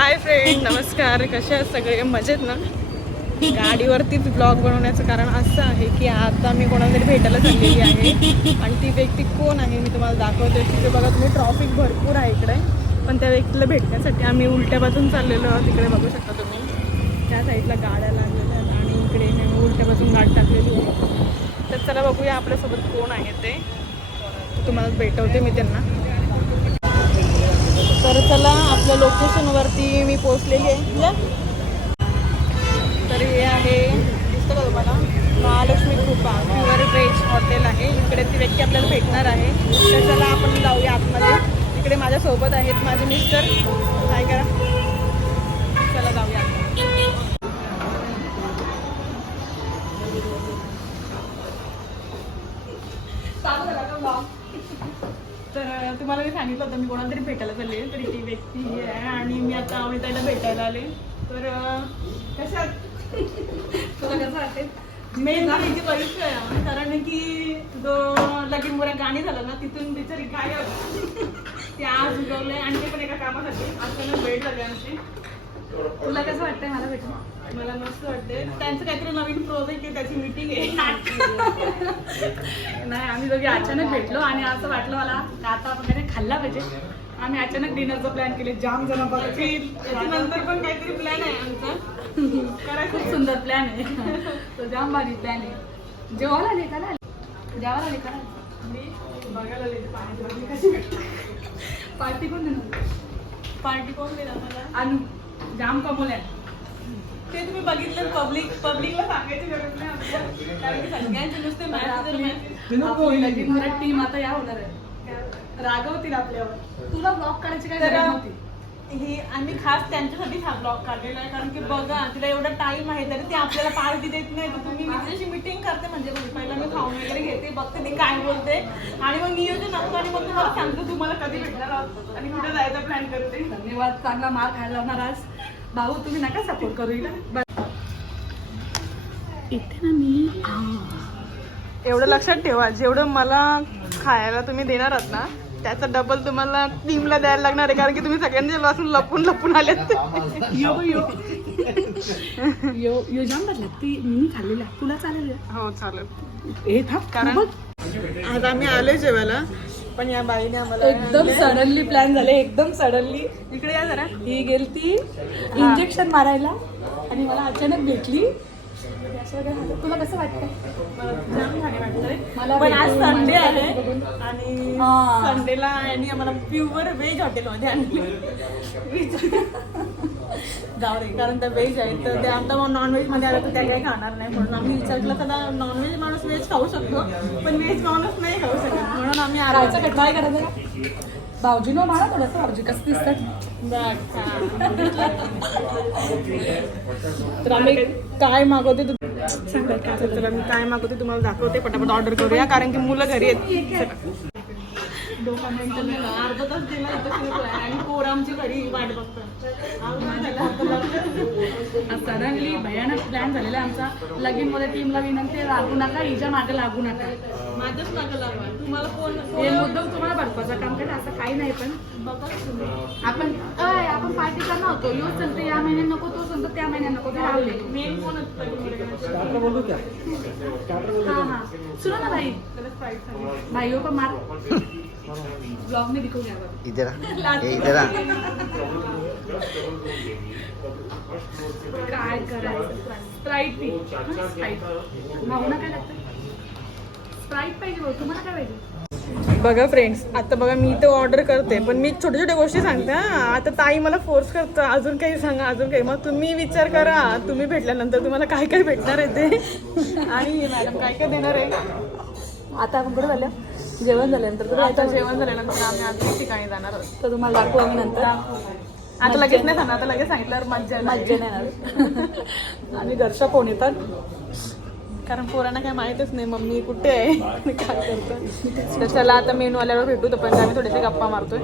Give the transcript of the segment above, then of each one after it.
Hi friend नमस्कार. कसे आहेत सगळे? मजेत ना? गाडीवरतीच ब्लॉग बनवण्याचं कारण असं आहे की आता मी कोणाला तरी भेटायला चाललेली आहे. आणि ती व्यक्ती कोण आहे मी तुम्हाला दाखवते. तिथे बघा तुम्ही ट्रॉफिक भरपूर आहे इकडे. पण त्या व्यक्तीला भेटण्यासाठी आम्ही उलट्या बाजून चाललेलो तिकडे बघू शकता तुम्ही. त्या साईडला गाड्या लागलेल्या आहेत आणि इकडे मी उलट्या बाजून गाड टाकलेली आहे. तर चला बघूया आपल्यासोबत कोण आहे ते. तुम्हाला भेटवते मी त्यांना. तर चला आपल्या लोकेशनवरती मी पोचलेली आहे या. तर हे आहे दिसतं का तुम्हाला? महालक्ष्मी कृपा प्युअर व्हेज हॉटेल आहे. इकडे ती व्यक्ती आपल्याला भेटणार आहे. तर चला आपण जाऊया आतमध्ये. इकडे माझ्यासोबत आहेत माझे मिस्टर काय करा चला जाऊया. तर तुम्हाला मी सांगितलं होतं मी कोणाला तरी भेटायला चालले तरी ती व्यक्ती ही आहे आणि मी आता अमिताला त्याला भेटायला आले. तर कशात तुला कसं वाटेल मेन तिची परीक्षा आहे कारण की जो लगीन मुला गाणी झालं ना तिथून बिचारी काय ते आज उगवलंय आणि ते पण एका कामासाठी अचानक भेट झाली आमची. तुला कसं वाटतंय मला भेटून? मला मस्त वाटते त्यांचं काहीतरी नवीन प्रोजेक्ट आहे त्याची मीटिंग आहे. नाही आम्ही दोघे अचानक भेटलो आणि असं वाटलं मला आपण काहीतरी खाल्ला पाहिजे. आम्ही अचानक डिनरचा प्लॅन केले. जाम जण त्याच्यानंतर पण काहीतरी प्लॅन आहे आमचा. खूप सुंदर प्लॅन आहे. तो जाम भारी प्लॅन आहे. जेवायला आले का जेवायला आले का मी बघायला आले. कशी भेटते? पार्टी कोण देणार? पार्टी कोण देणार मला? आणि जाम कमवल्या ते तुम्ही बघितलं पब्लिक पब्लिकला सांगायची गरज नाही आपल्याला. कारण की सगळ्यांचे नुसते मॅच आपली लगीन घरात टीम आता या होणार आहे रागवतील आपल्यावर. तुला ब्लॉग करायची काय गरज नव्हती? ही आम्ही खास त्यांच्यासाठीच हा ब्लॉग काढलेला आहे. कारण की बघा तिला एवढा टाइम आहे तरी ती आपल्याला पार्टी देत नाही. तर तुम्ही मी तिच्याशी मिटिंग करते म्हणजे पहिला मी खाऊन वगैरे घेते बघते ती काय बोलते. आणि मग नियोजन असतं आणि मग तुम्हाला सांगतो तुम्हाला कधी भेटणार आहोत. आणि कुठे जायचा प्लॅन करते धन्यवाद. चांगला मार खायला लावणार आज. भाऊ तुम्ही नका सपोर्ट करू. इथे ना मी एवढं लक्षात ठेवा जेवढं मला खायला तुम्ही देणार आहात ना त्याचा डबल तुम्हाला टीमला द्यायला लागणार आहे कारण की तुम्ही सगळ्यांच्या पासून लपून लपून आलेत. यो यो. यो यो जाम ती मी खाल्लेला तुला चालेल? हो चालेल. हे थांब. कारण. आज आम्ही आलोय जेवायला. पण या बाईने आम्हाला एकदम सडनली प्लॅन झाले एकदम सडनली इकडे या जरा. ही गेलती इंजेक्शन मारायला आणि मला अचानक भेटली. असं वगैरे झालं. तुला कसं वाटतं मला जाम भारी वाटलंय मला पण आज भेटून, संडे आहे. आणि हा. संडेला यांनी आम्हाला प्युअर व्हेज हॉटेलमध्ये आणले जाऊ दे कारण त्या व्हेज आहेत तर ते आता नॉनव्हेजमध्ये आलं तर त्या काही खाणार नाही. म्हणून आम्ही विचारलं तर नॉनव्हेज माणूस व्हेज खाऊ शकतो? पण व्हेज माणूस नाही खाऊ शकत. म्हणून आम्ही आरायचं आलो का करायचं भाऊजी नो म्हणा थोडस भाऊजी कसं दिसतात? तर आम्ही काय मागवते तू तर आम्ही काय मागवते तुम्हाला दाखवते पटापट ऑर्डर करूया कारण की मुलं घरी आहेत. चला. दोन मिनिटं नाही, अर्धा तास दिला इथं फिरतोय आणि पोर आमची घरी वाट बघतोय सडनली भयानक प्लॅन झालेला आहे आमचा. लगीन मध्ये टीमला विनंती लागू नका हिच्या मागे लागू नका. माझ्याच मागं लागवा. तुम्हाला फोन हे मुद्दाम तुम्हाला भरपाचं काम करायचं असं काही नाही पण. बघा. आपण अय, आपण पार्टी करणार होतो. यो चलते या महिन्यात नको तो चलतो त्या महिन्यात नको ते राहले मेन फोन असतो हाँ हाँ. सुनो ना भाई. भाइयों को मार ब्लॉग में दिखो क्या इधर आ ए, इधर आ काय करायचं स्प्राईट पी स्प्राईट भाऊना काय लागतं स्प्राईट पाहिजे भाऊ तुम्हाला काय पाहिजे? बघा फ्रेंड्स आता बघा मी तर ऑर्डर करते पण मी छोट्या छोट्या गोष्टी सांगते हा. आता ताई मला फोर्स करतं. अजून काही सांगा अजून काही. मग तुम्ही विचार करा. तुम्ही भेटल्यानंतर तुम्हाला काय काय भेटणार आहे ते? आणि मॅडम काय काय देणार आहे? आता आपण कुठे झालं जेवण झाल्यानंतर तर आता जेवण झाल्यानंतर आम्ही अजून ठिकाणी जाणार आहोत. तर तुम्हाला दाखवू आम्ही नंतर. आता लगेच नाही सांगणार आता लगेच सांगितल्यावर मज्जा. मज्जा नाही येणार. आणि घरच्या फोन येतात. कारण पोरांना काय माहीतच नाही मम्मी कुठे आहे? काय करतो तर चला आता मेनू आल्यावर भेटू तोपर्यंत आम्ही थोडेसे गप्पा मारतोय.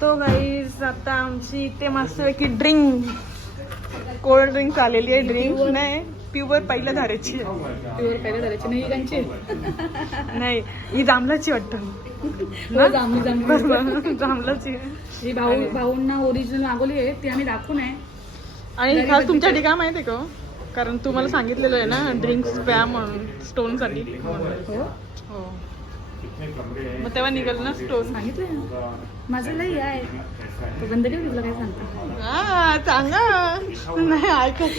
तो गाईज आता आमची इथे मस्त की ड्रिंक कोल्ड ड्रिंक आलेली आहे ड्रिंक नाही. प्युअर पहिल्या धारेची. प्युअर पहिल्या झाल्याची नाही गांची नाही ही जांभलाची वाटतं. हो आहे. ही भाऊ भाऊंना ओरिजिनल मागवली आहे ती आम्ही दाखवून आहे. आणि खास तुमच्यासाठी काय माहिती आहे का हो? कारण तुम्हाला सांगितलेलं आहे ना ड्रिंक्स प्या म्हणून स्टोनसाठी हो? हो. मग तेव्हा निघाल ना स्टोन सांगितलं माझं लई आहे. तो बंद ठेव तुला काय सांगतो? हा चांगला नाही ऐकत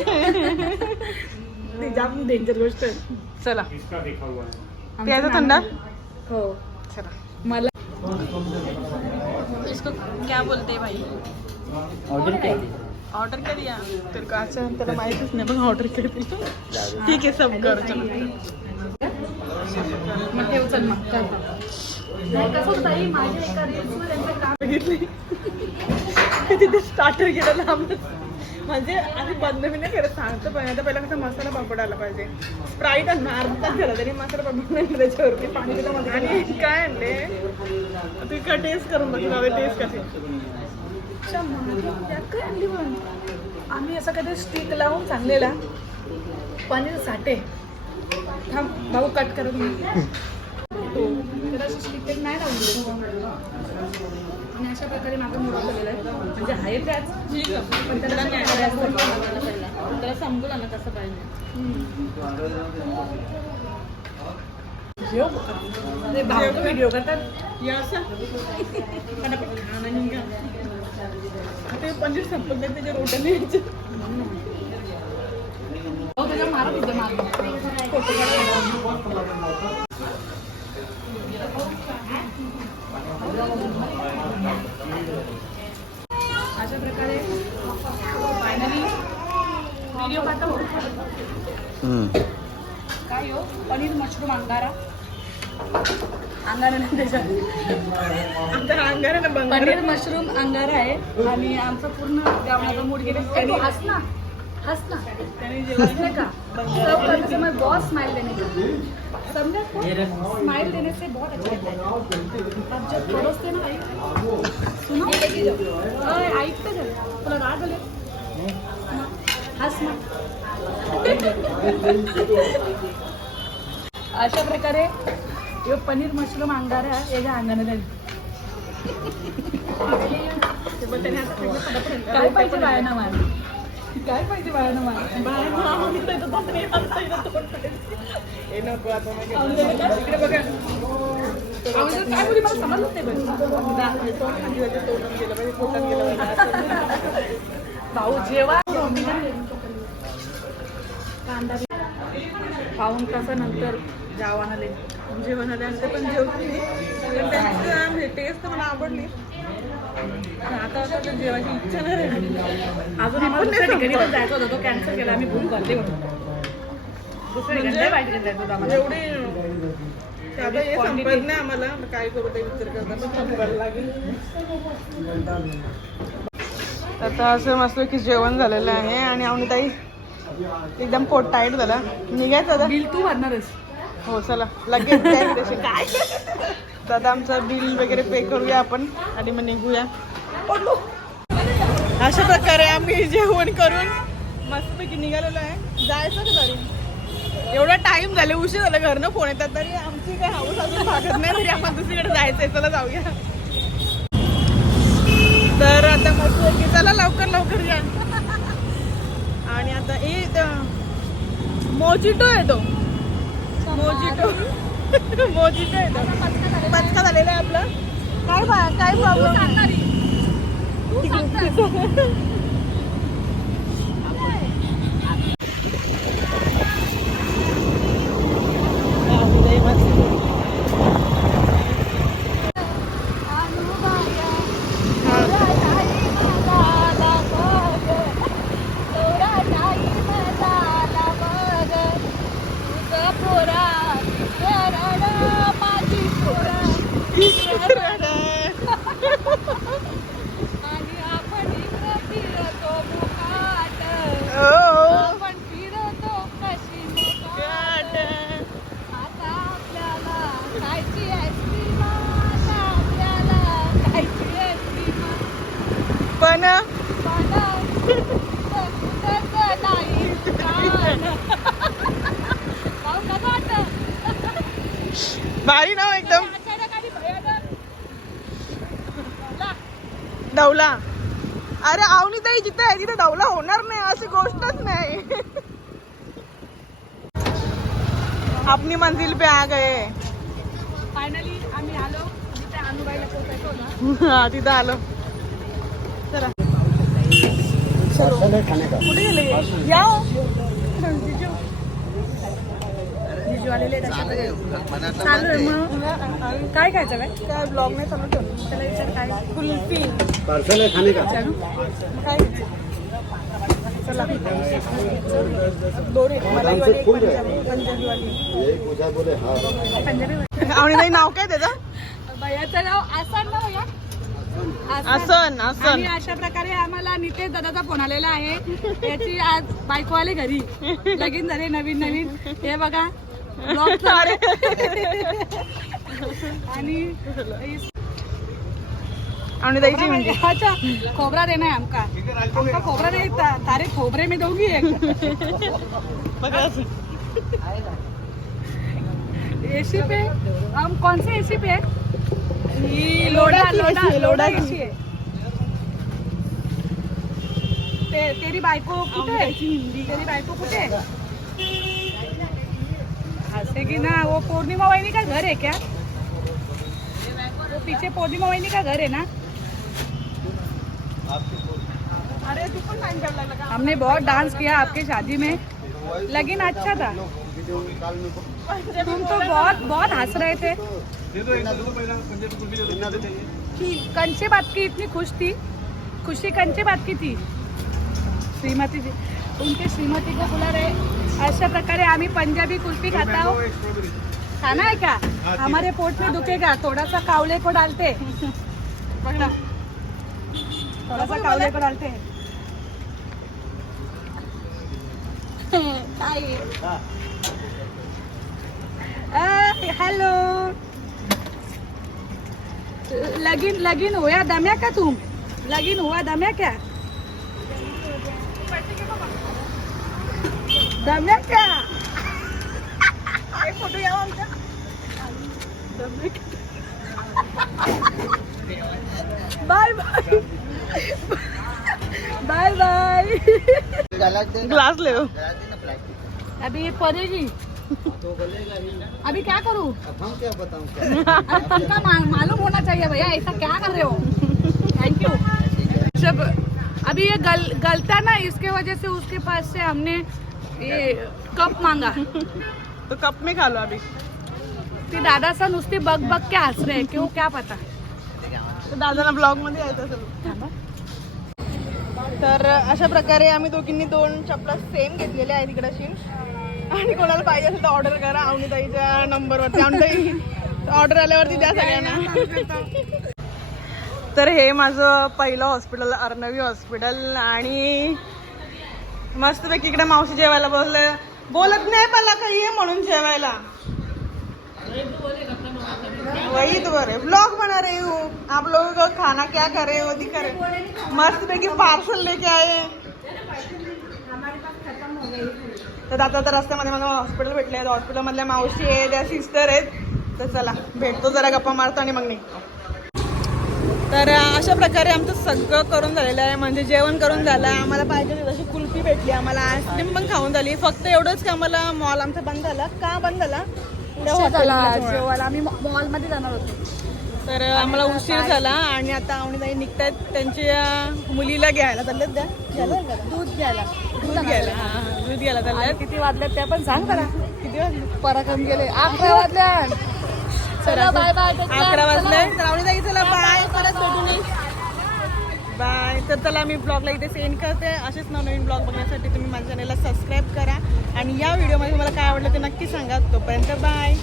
ते जाम डेंजर गोष्ट आहे. चला. प्यायचं थंडा? हो. चला. मला इसको क्या बोलते भाई? ऑर्डर काय? ऑर्डर कर दिया तर का अच्छा त्याला माहितीच नाही. बघ ऑर्डर कर दिया ठीक आहे सब कर. चलो. मग ठेव चल मग. बघितली तिथे स्टार्टर केलं लांबच. म्हणजे आम्ही बंद मी नाही करत सांगतो पण आता पहिला कसं मसाला पापड आला पाहिजे. स्प्राईट अर्धा झाला तरी मसाला पापड नाही त्याच्यावरती पाणी आणि काय आणले? तू का टेस्ट करून बघ टेस्ट अच्छा, मग यात काय आणली पण आम्ही असं कधी स्टिक लावून सांगलेला. पनीर साठे. थांब भाऊ कट करत हो. नाही लावली. आणि अशा प्रकारे माझं मुलं झालेलं आहे. म्हणजे आहे त्याच पण त्याला नाही. करायचं त्याला समजून आलं कसं पाहिजे भाऊ व्हिडिओ करतात. या असं खाणं निघा. ते पनीर संपत नाही त्याच्या भाऊ त्याच्या मारत होते मारत अशा प्रकारे फायनली व्हिडिओ पाठव काय हो? पनीर मशरूम अंगारा. अंगारा नाही त्याच्यात. आमच्या अंगारा ना बंगार. पनीर मशरूम अंगारा आहे आणि आमचं पूर्ण जेवणाचा मूड गेले. हस ना. हस ना. त्याने जेवण हंसने का? सब करने से मैं बहुत स्माइल देने का समझा स्माइल देने से बहुत अच्छा लगता है अब जब परोसते ना ऐकतं का तुला राग आले? हस ना अशा प्रकारे यो पनीर मशरूम अंगारा याच्या अंगाने काय पाहिजे बायाना मला काय पाहिजे बायाना मला बाहेर काय बोली मला समजलंच नाही पाहिजे, भाऊ जेव्हा पाऊन तासानंतर जेवण आले जेवण आल्यानंतर पण जेवते पण टेस्ट तर मला आवडली आता आता जेवायची इच्छा नाही अजून आम्हाला दुसऱ्या ठिकाणी पण जायचं होतं तो कॅन्सल केला आम्ही बुक करते म्हणून दुसऱ्या ठिकाणी पाहिजे जायचं होतं आम्हाला एवढे नाही आम्हाला. आता काय करू ते विचार करता लागेल. आता असं मस्त की जेवण झालेलं आहे आणि अवनीताई एकदम पोट टाईट झाला. निघायचं आता? बिल तू भरणारच. हो चला. लगेच काय? तर आता आमचं बिल वगैरे पे करूया आपण आणि मग निघूया. अशा प्रकारे आम्ही जेवण करून मस्तपैकी निघालेलो आहे. जायचं का तरी एवढा टाइम झाले उशीर झाला घरनं फोन येतात तरी आमची काय हाऊस अजून भागत नाही तरी आपण दुसरीकडे जायचंय. चला जाऊया. तर आता मस्त की चला लवकर लवकर या. आणि आता ए मोजिटो येतो मोजिटो. मोजिटो येतो पचका झालेला आहे. आपला. काय काय प्रॉब्लेम आणि आपण इकडं फिरतो मुकाट Oh, आपण फिरतो कशी मुकाट आता आपल्याला खायची आईस्क्रीम आता आपल्याला खायची आईस्क्रीम पण पण समजत नाही कान. भारी ना एकदम. डवला अरे आवनी ताई जिथे आहे तिथे डवला होणार नाही अशी गोष्टच नाही. अपनी मंजिल पे आ गए. फायनली आम्ही आलो. जिथे अनुबाईला पोहोचायचं हा तिथं आलो. चला. चलो. कुठे गेले? या हो. जिजू. जिजू आलेले आहेत अशा चालू आहे मग काय खायचं काय काय ब्लॉग नाही चालू ठेवलं त्याला विचार काय? कुल्फी. पार्सल है खाने का? काय चला. दोन आहेत मलाई वाली एक पंजाबी पंजाबी वाली यही पूछा बोले हाँ. पंजाबी. आवडी ताई नाव काय त्याचं? भैयाचं नाव आसान ना भैया. आसन. आसन आणि अशा प्रकारे आम्हाला नितेश दादाचा फोन आलेला आहे. त्याची आज बायको आले घरी. लगीन झाले नवीन नवीन. हे बघा आणि आवडी ताईची म्हणजे अच्छा खोबरा देना है हमका हमका खोबरा नहीं था तारे खोबरे में दोगी एक. एसी पे हम कौन से एसी पे है लोडा लोडा लोडा. एसी है ते तेरी बायको कुठे आहे? तेरी बायको कुठे आहे हंसे की ना वो पूर्णिमा वहिनी का घर है क्या? वो पीछे पूर्णिमा वहिनी का घर है ना? अरे हमने बहुत डांस किया आपके शादी में। लेकिन अच्छा था। तुम तो बहुत बहुत हंस रहे थे। कंचे बात की इतनी खुश थी? खुशी कंचे बात की थी? श्रीमती जी उनके श्रीमती को बुला रहे। अशा प्रकारे आम्ही पंजाबी कुल्फी खाता हो. खाना है क्या हमारे पोट में दुखेगा. थोड़ा सा कावले को डालते बघा थोड़ा सा कावले को डालते हैं. हॅलो. लगीन लगीन होया दम्या का तुम लगीन हुआ दम्या क्या? दम्या एक फ़ोटो यावा आमचा bye bye. Bye bye. Glass ले अभी ये पड़ेगी अभी क्या करूँ? क्या बताऊँ तुमका मालूम होना चाहिए भैया ऐसा क्या कर रहे हो? थैंक यू जब अभी ये गल गलता ना इसके वजह से उसके पास से हमने ये कप मांगा. तो कप में खा लो अभी. ती दादा सा नुसती बग बग के हंस रहे क्यों क्या पता. तर दादाला ब्लॉगमध्ये यायचं असेल. तर अशा प्रकारे आम्ही दोघींनी दोन चपला सेम घेतलेल्या आहेत इकडची आणि कोणाला पाहिजे असेल तर ऑर्डर करा. अवनीताईच्या नंबरवरती अवनीताई ऑर्डर आल्यावरती द्या सगळ्यांना. तर हे माझं पहिलं हॉस्पिटल अर्णवी हॉस्पिटल आणि मस्तपैकी इकडे मावशी जेवायला बसले. बोलत नाही मला काही ये म्हणून जेवायला. वही तो करे ब्लॉग बना रही हूँ. आप लोगों को खाना क्या कर रहे हो दिखा रहे हो. मस्त पैकी पार्सल लेके आए. तर आता तर रस्त्यामध्ये मला हॉस्पिटल भेटले आहेत हॉस्पिटलमधल्या मावशी आहे त्या सिस्टर आहेत. तर चला भेटतो जरा गप्पा मारतो आणि मग निघतो. तर अशा प्रकारे आमचं सगळं करून झालेलं आहे. म्हणजे जेवण करून झालं. आहे आम्हाला पाहिजे होती तशी कुल्फी भेटली आम्हाला. आईस्क्रीम पण खाऊन झाली. फक्त एवढंच की आम्हाला मॉल आमचा बंद झाला. का बंद झाला. जेवायला. आम्ही मॉलमध्ये जाणार होतो. तर आम्हाला उशीर झाला आणि आता आवणीताई निघतायत. त्यांच्या मुलीला घ्यायला त्या. घ्यायला? का? दूध घ्यायला. दूध घ्यायला. दूध घ्यायला चालल्यात. किती वाजल्यात त्या पण सांग करा किती वाजले? पराक्रम गेले. अकरा वाजल्या चला बाय बाय अकरा वाजले. तर आवणीताई चला बाय परत भेटू बाय तर चला मी ब्लॉगला इथे सेंड करते. असेच नवनवीन ब्लॉग बघण्यासाठी तुम्ही माझ्या चॅनलला सबस्क्राईब करा. आणि या व्हिडिओमध्ये तुम्हाला काय आवडलं ते नक्की सांगा. तोपर्यंत बाय